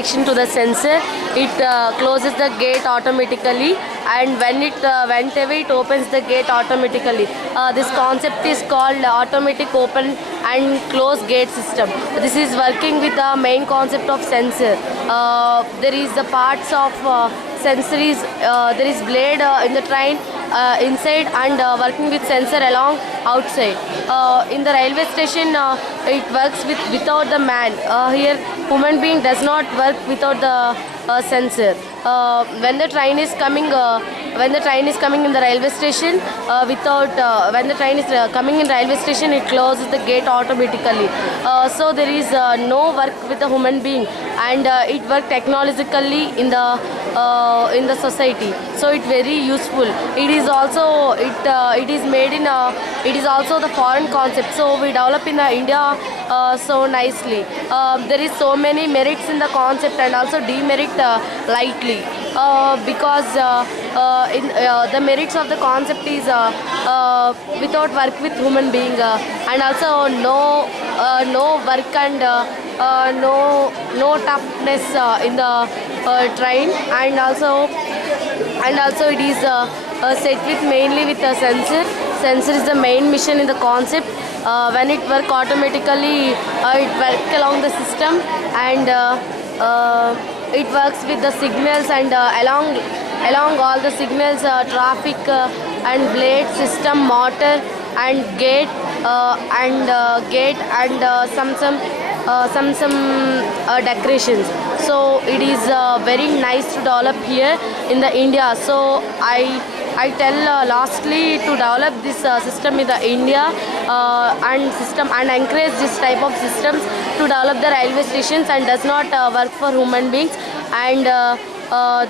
connection to the sensor. It closes the gate automatically, and when it went away, it opens the gate automatically. This concept is called automatic open and close gate system. This is working with the main concept of sensor. There is the parts of sensor is there is blade in the train inside and working with sensor along outside. In the railway station, it works without the man. Here, human being does not work without the sensor. When the train is coming in the railway station, when the train is coming in railway station, it closes the gate automatically. So there is no work with the human being, and it work technologically in the society. So it very useful. It is also it is made in it is also the foreign concept. So we develop in India so nicely. There is so many merits in the concept and also demerit lightly, because the merits of the concept is without work with human being, and also no work and no toughness in the train, and also it is set with mainly with a sensor. Sensor is the main mission in the concept. When it work automatically, it work along the system, and it works with the signals, and along all the signals, traffic and blade system, motor and gate and some decorations. So it is very nice to develop here in the India. So I tell lastly to develop this system in the India, and encourage this type of systems to develop the railway stations, and does not work for human beings, and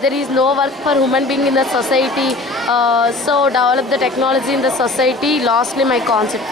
there is no work for human being in the society. So develop the technology in the society. Lastly, my concept.